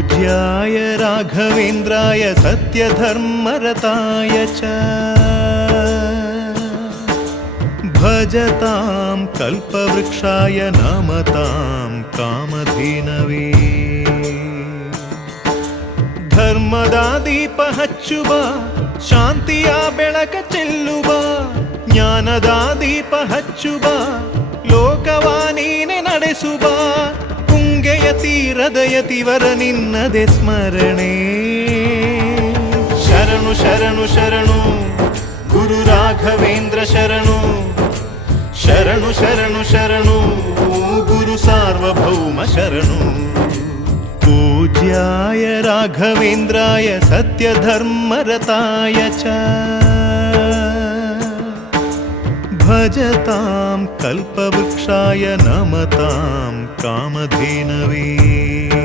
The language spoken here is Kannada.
पूज्याय राघवेन्द्राय सत्यधर्मरताय च भजतां कल्पवृक्षाय नमतां कामधेनवे ಧರ್ಮದ ದೀಪ ಹಚ್ಚುವ ಶಾಂತಿಯ ಬೆಳಕ ಚೆಲ್ಲುವ ಜ್ಞಾನದ ದೀಪ ಹಚ್ಚುವ ಲೋಕವ ನೀನೆ ನಡೆಸುವ ತುಂಗೆಯ ತೀರದ ಯತಿವರ ನಿನ್ನದೆ ಸ್ಮರಣೆ ಶರಣು ಶರಣು ಶರಣು ಗುರು ರಾಘವೇಂದ್ರ ಶರಣು ಶರಣು ಶರಣು ಶರಣು ಗುರು ಸಾರ್ವಭೌಮ ಶರಣು पूज्याय राघवेन्द्राय सत्यधर्मरताय च भजतां कल्पवृक्षाय नमतां कामधेनवे